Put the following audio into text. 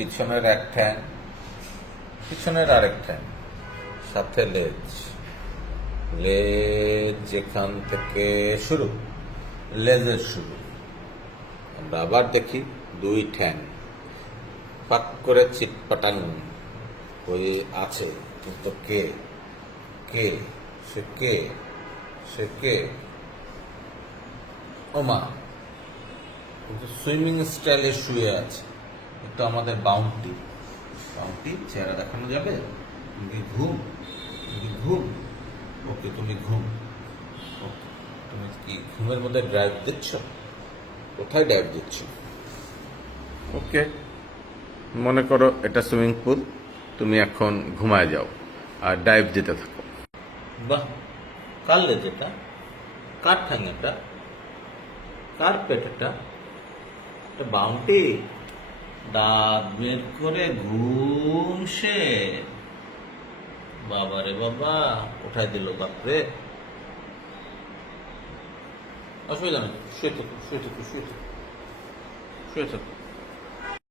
পিছনের এক ঠ্যাং, পিছনের আরেক ঠ্যাং, সাথে লেজ। লেজ যেখান থেকে শুরু, লেজের শুরু। আমরা আবার দেখি দুই ঠ্যাং পাক করে চিটপাটাং হয়ে আছে, কিন্তু কে কে সে কে সে কে ওমা, কিন্তু সুইমিং স্টাইলে শুয়ে আছে। এটা আমাদের বাউন্টি। বাউন্টি চেহারা দেখানো যাবে? তুমি ঘুম, তুমি ঘুম, ওকে তুমি ঘুম, ওকে তুমি কি ঘুমের মধ্যে ড্রাইভ দিচ্ছ? কোথায় ড্রাইভ দিচ্ছ? ওকে, মনে করো এটা সুইমিং পুল, তুমি এখন ঘুমায় যাও আর ডাইভ দিতে থাকো। বাহ, কার লেজ এটা? কার ঠ্যাং এটা? কার পেট এটা? এটা বাউন্টি। দাঁত বের করে ঘুম সে। বাবা রে বাবা, কোথায় দিল বাপরে। অসুবিধা নেই, শুয়ে থাকো শুয়ে থাকো শুয়ে থাকো শুয়ে থাকো।